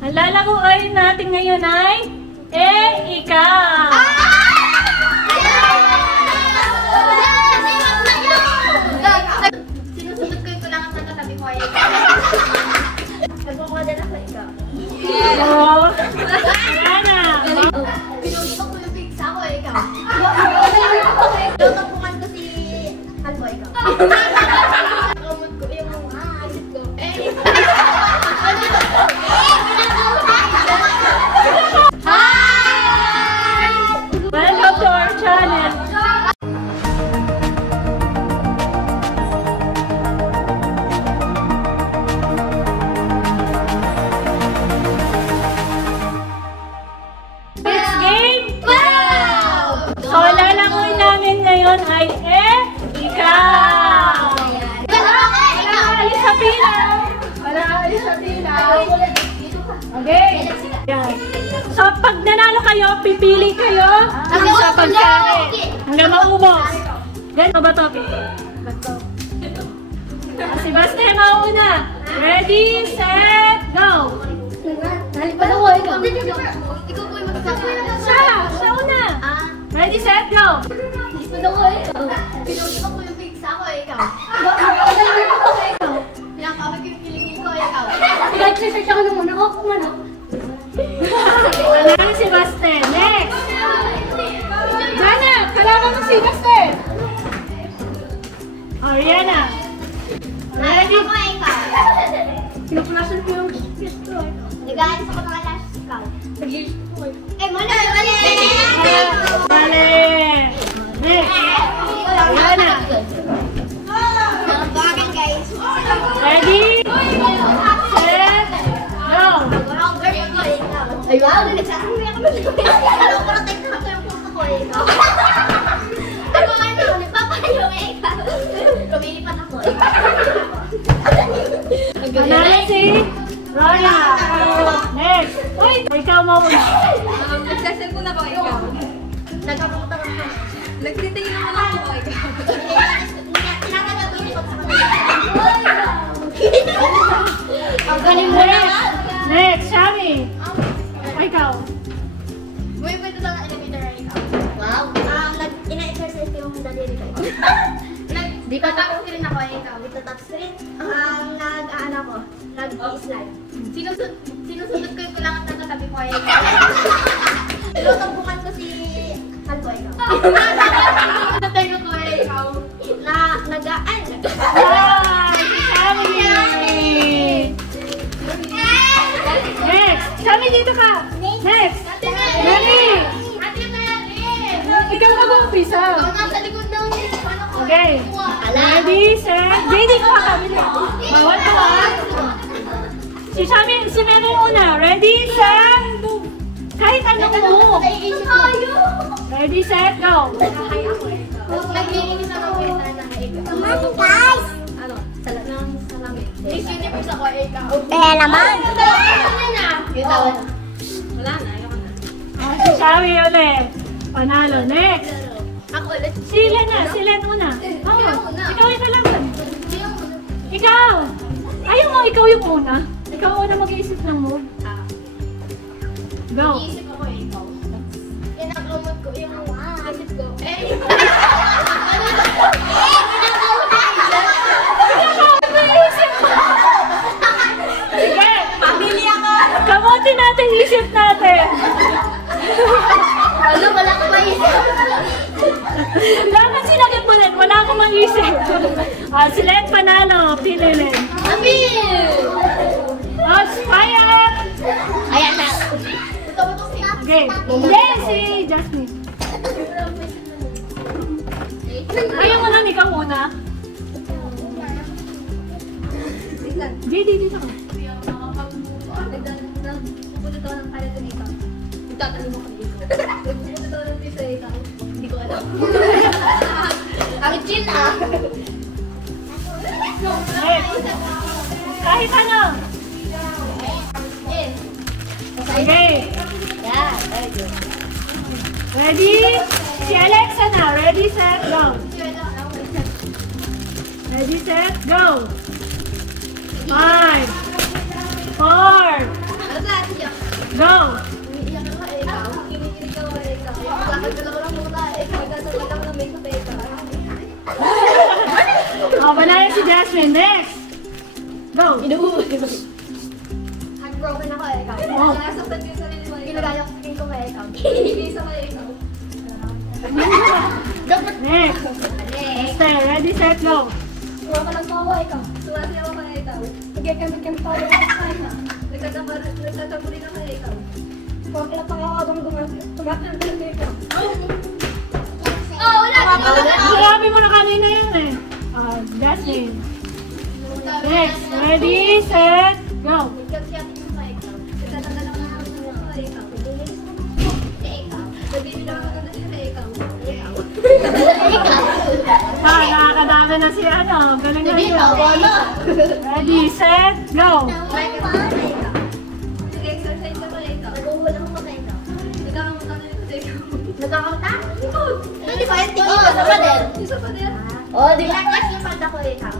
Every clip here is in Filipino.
Ang lalaruin natin ngayon ay ikaw! Sinusunod ko yung kulangan ng katabi ko ay nagmamodel ako ikaw. Oo! Ayan na! Pinutok ko yung pizza ko ay ikaw. Pinutopungan ko si Albo ikaw. Nakamot ko yung isip ko. Welcome to our channel! Let's game! Wow! So, lalaruin namin ngayon ay ikaw! Wala alis sa pila! Wala alis sa pila! Okay? Yan. So, pag nanalo kayo, pipili kayo sa pagkain. Hanggang maubos. Ganito ba to? Si Baste, mauna. Ready, set, go! Ikaw po yung magsasabi. Siya una. Ready, set, go! Pinutok ko yung pizza ko ay ikaw. Pinakawag yung kilingin ko ay ikaw. Nag-research ako ng muna. Ako kumano. Kailangan si Baste. Next! Dana, kailangan mo si Baste. Ariana. Ready? Ako ay ikaw. Pinuplasan ko yung kiss ko. Nag-aalis ako ng alas ikaw. Mali! Mali! Next! Ariana. Bakit guys? Ready? Set! Go! Ay, wow! Nagsasabi ako ng ano ko na tayo sa yung puso ko eh. Ako ano, nagpapayo eh. Lumilipat ako eh. Manalo si Raya. Next! Uy! Ikaw mauna. Nagsasal ko na ba ikaw? Nagpapunta ko na. Nagtitingin naman ako ba ikaw? Tinakagagawin ko sa kanila. Ang galing mo na. Next! Shami. Ikaw. May pwede lang ang elevator ay ikaw. Wow! Ina-exercise ko yung daliri ko. Di pa top screen ako ay ikaw. Dito top screen. Nag-ano ko. Nag-slide. Sinusunod ko yung kulangan ng katabi ko ay ikaw. Pinutopungan ko si Albo ikaw. Natayo ko ay ikaw. Nag-aan. Shami! Next! Shami, dito ka! Next! Mary! Ikaw mag-umpisa. Ikaw nasa likod ng ano ko. Okay. Ready, set, JD ko ka kami. Bawal ko Si Shami, si Mary una. Ready, set, kahit anong mo. Ready, set, go. Naglilinis ako yung tanang ikaw. Guys! Ano? Salamin. Miss Universe ako ay ikaw. Naman! Kita ko na. Wala na, ayoko na. Si Shami ulit. Panalo. Next. Ako ulit. Sila na, sila una. Ikaw yung kalaban. Ikaw! Ayaw mo, ikaw yung una. Ikaw una mag-iisip ng move. Go. Iisip ako eh, ikaw. Pinakamot ko yung isip ko. Sige. Pamili ako! Kamutin natin, isip natin. Ano, wala ko maisip. Dapat sinagip mo Len, wala akong mag-isip. Si Len panalo, pili Len. Pamil! Fire! Ayan na. Ito mo itong sinap. Okay. Yes, si Jasmine. Ayaw mo lang, ikaw una. JD, dito ka. Nagpupunta ako ng kala doon ikaw. Nagtatanong ako dito. Nagpupunta ako ng pisa ikaw. Hindi ko alam. Ang chill ah. Next. Kahit ano. Okay. Yeah, very good. Ready? Si Alexa na. Ready, set, go. Ready, set, go. 5, 4, Go! Umiiyak ako eh, ikaw. Kinikilig ako eh, ikaw. Kakagalaw lang muna eh. Magkasabay lang ng makeup eh, ikaw. Oh, banaya si Jasmine. Next! Go! Heartbroken ako eh, ikaw. Oh. Nasaktan ko yung sarili mo, ikaw. Ginagaya ko skin ko kaya ikaw. Kinigisa ko eh, ikaw. Next! Esther, ready, set, go! Suwa ka lang po ako, ikaw. Suwasiyaw ako eh, ikaw. Nagkakamit-kamit tayo ng kain na. Nagtatampurin ako eh, ikaw. Huwag lang pa ako habang tumatal talaga ikaw. Oh, wala! Sinabi mo na kanina yun eh. Jasmine. Next, ready, set, go! Nagkakiyat mo ka, ikaw. Nagtatanggal ako ng hapon ako eh, ikaw. Nabibili ako ng sila eh, ikaw. Nakakadami na si ano. Galing na yun. Ready, set, go! Nag-exercise ako eh, ikaw. Nag-uulang ko kaya ikaw. Nagkakamutan na ito eh, ikaw. Nagkakauta? Hindi ba yung tingin ka sa pader? Isa pa din. Oh, di ba? Next yung panda ko ikaw.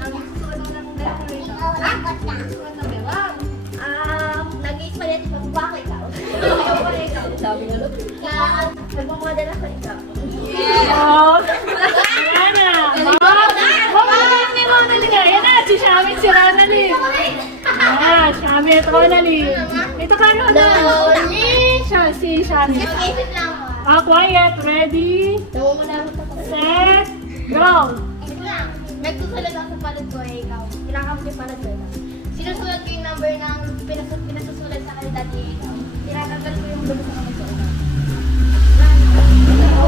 Ang susunod na lang kung gano'n ito. Susunod na bewang. Nag-i-spaghetti pa ba ako ikaw? Ikaw pa ikaw. Sabi nga lang. Nagmamodel ako ikaw. Oh! Ayan na! Hindi mo naliga. Ayan na, si Shami, si Ronaldin. Ayan, Shami at Ronaldin. Ito ka, Ronaldin. Si Shami. Isip lang ako. Quiet, ready, Namumula ako. set, go! Isip lang. Nagsusulat ako sa palad ko ikaw. Kailangan ko yung palad ko ikaw. Sinusulat ko yung number ng pinasusulat sa kanila dati ikaw. Tinatanggal ko yung gulo sa kamay ko ikaw.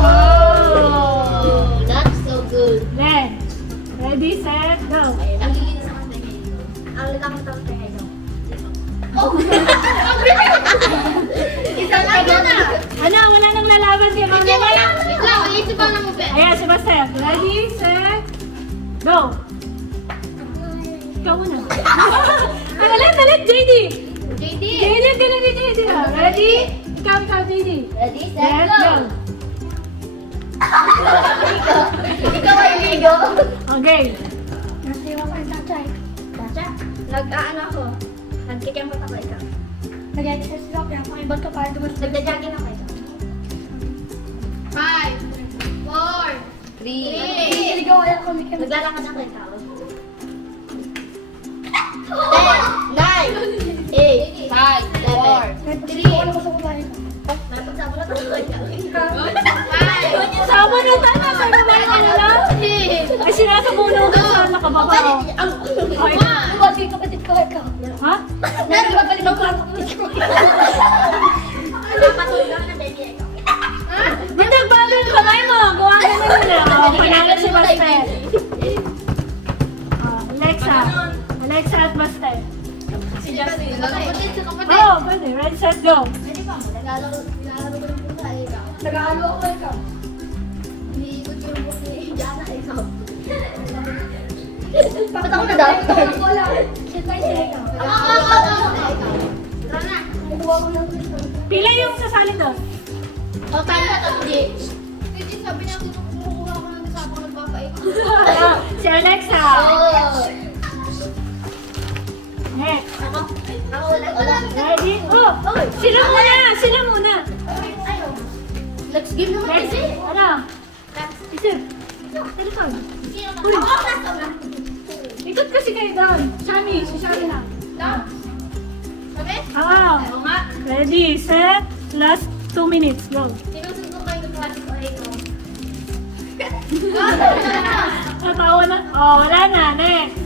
Oh! That's so good. Then, ready, set, go! Ayun, ang linis sa kanila ikaw. Ang lalakang tapos kaya ikaw. Oh! Isang ano na! Ano, wala nang lalaban kay Ma'am Wait Nela. lang! Wait lang! Isip lang ng mupet. Ayan, si Master. Ready, set, go! Ikaw muna. Talit, JD! JD! JD, galing ni JD. Ready? Ikaw, JD. Ready, set, Set, go! go! Ikaw ay ligo. Okay. Nasiwa ko yung tachay. Tachay? Nag-aano ako. Nagkikembot ako ikaw. Nag-exercise ako kaya pakibot ko para dumas. Nagda-jogging ako ikaw. 5, 4, 3. Ligaw ay ako. Naglalakad ako ikaw. 10, 9, 8, 5, 4, 3. Ano ko sa kulay ko? Napagsabulat ako ikaw. 5, Sama na tayo. Sabi mo na lang. Ay, sinasabuno ko sa nakababa. Okay. Huwag yung kapatid ko ikaw. Ha? Nagpapalik ako ang kapatid ko. Napatulog na baby ikaw. Ba't nagbago yung kamay mo? Gawa ka na muna. Panalo si Master. Alexa at Master. Si Justin. Kapatid sa kapatid. Oh, pwede. Ready, set, go. Pwede pa mo. Naglalaro ko ng puta ikaw. Nag-aalo ako ikaw. Umiikot yung buhok ni Jana ikaw. Bakit ako na-down? Wala. Siyempre siya ikaw. Ako. Tara na. Nakuha ko lang ito. Pila yung sasali doon? O, paano na ito, Jay? Kasi sabi niya, kumukuha ko ng kasama ko nagpapaikot. Si Alexa. Oh. Next. Ako wala. Ready? Oh, sila muna. Sila muna. Ayaw. Let's give naman Next. kasi. Ano? Isip. Telephone. Uy. Ako nasa una. Ikot kasi kayo doon. Shami. Si Shami na. Sabi? Oo nga. Ready, set, last 2 minutes. Go. Sinusundo ko yung klase ko ikaw. Natawa na. Oh, wala na. Next.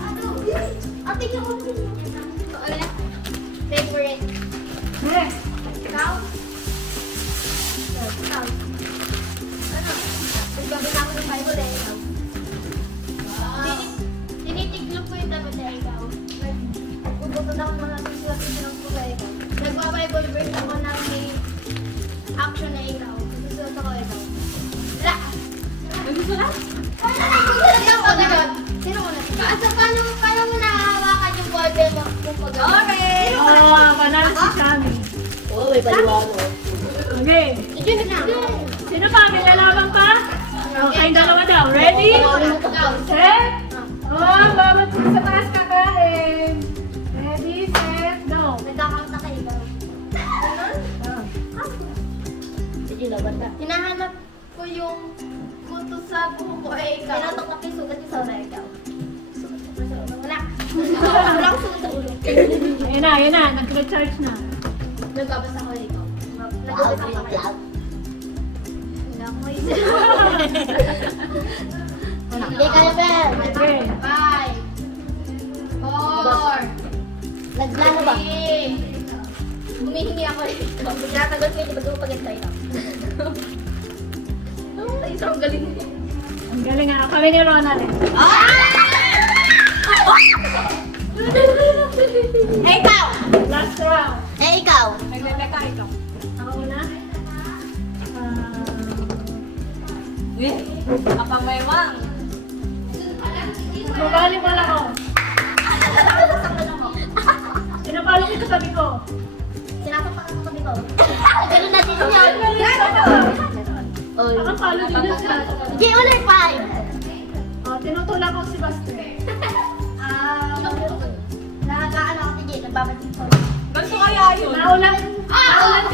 Ate ka ko. Favorite. Next. Ikaw? Ikaw. Ano? Nagbabasa ako ng Bible eh, ikaw. Tinitiglog ko yung tanong na ikaw. Nagpupunta ako mga susulat ng pula ikaw. Nagpa-Bible verse ako ng may action na ikaw. Susulat ako ikaw. Wala! Magsusulat? Sino mo na? Sino mo na? Asa paano mo nahahawakan yung Bible mo? Okay! Oh, panalo si Shami. Oh, may baliwano. Okay. Sino na? Sino pa? May lalaban pa? Okay, dalawa daw. Ready? Set? Oh, bawat sa taas kakain. Ready, set, go. Nagkakanta kayo ba? Hinahanap ko yung kuto sa buho ko ay ikaw. Tinatok na sugat yung sa ulo ikaw. Sugat ko sa ulo. Wala. Wala akong sugat sa ulo. Ayun na. Nag-recharge na. Nagbabasa ko ikaw. Nagbabasa ko ikaw. Wala ko isa. Hindi kayo, Ben. Okay. 5, 4, Naglano ba? Humihingi ako ito. Nagtatagal ko yung iba ko pag-ito ito. Isang galing. Ang galing nga. Kami ni Ronald. Eh, ikaw! Last round. Eh, ikaw! Nagleleka ikaw. Ako una. Kapamaywang. Mabali mo lang ako. Sinapalo ko sa tabi ko. Sinapapak ako kami ko. Ganun natin niya. Ang palo din yun sila. Hindi, ulit 5. Tinutulak ko si Basti. Nakakaan ako si Jay. Nagbabating ko. Gusto kaya yun? Naulan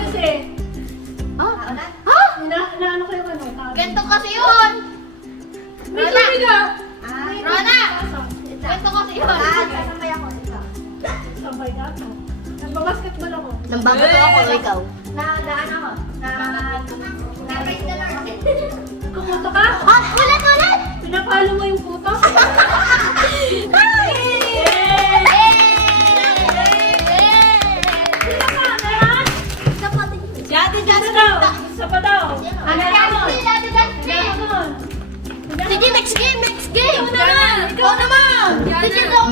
kasi. Naulan? Naano ko yung ano? Ganito kasi yun! May tubig ah! Rona! Ganito kasi yun! Sasambay ako. Sabay ka ako. Nagbabasketball ako. Nambabato ako o ikaw? Nagaan ako. Na-praise the Lord. Kumunta ka? Ulit! Pinapalo mo yung puto? Isa pa daw. Sige, next game! Ikaw naman! Sige, ikaw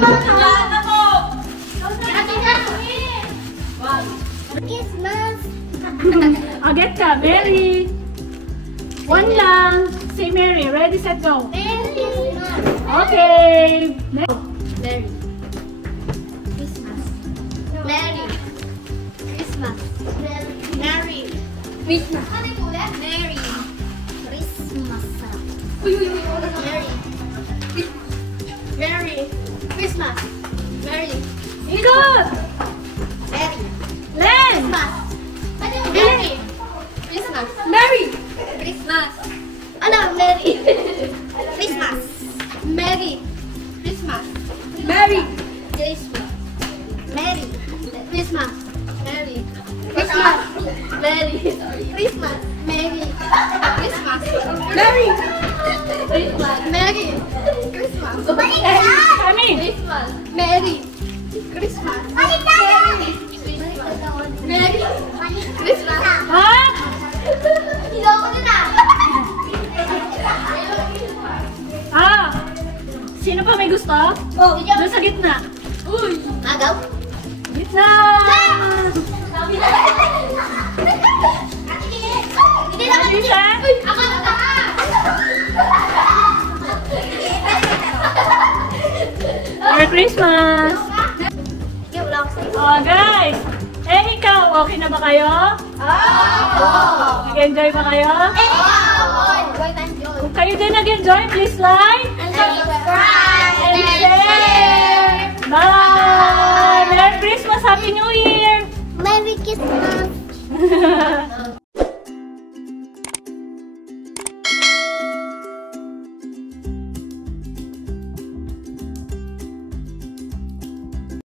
Christmas! Aget ka, Mary. One lang. Say Mary. Ready, set, go. Merry Christmas! Okay. Next. Merry Christmas. Merry Christmas. Merry Christmas. Ano ito ulit? Merry Christmas. Merry Christmas. Merry Ikot. Merry Len. Christmas. Ano yung Merry Christmas? Merry Christmas. Ano? Merry Christmas. Merry Christmas. Merry Christmas. Merry Christmas. Merry Christmas. Merry Christmas. Merry Christmas. Merry Christmas. Merry Christmas. Kami. Christmas. Merry Christmas. Merry Christmas. Ha? Iloko na. Sino pa may gusto? Doon sa gitna. Agaw. Gitna. Hindi naman Isa. Ako na Merry Christmas. Sige, wala ako sa'yo. Oh, guys. Ikaw, okay na ba kayo? Nag-enjoy ba kayo? Kung kayo din nag-enjoy, please like And subscribe and share. Bye!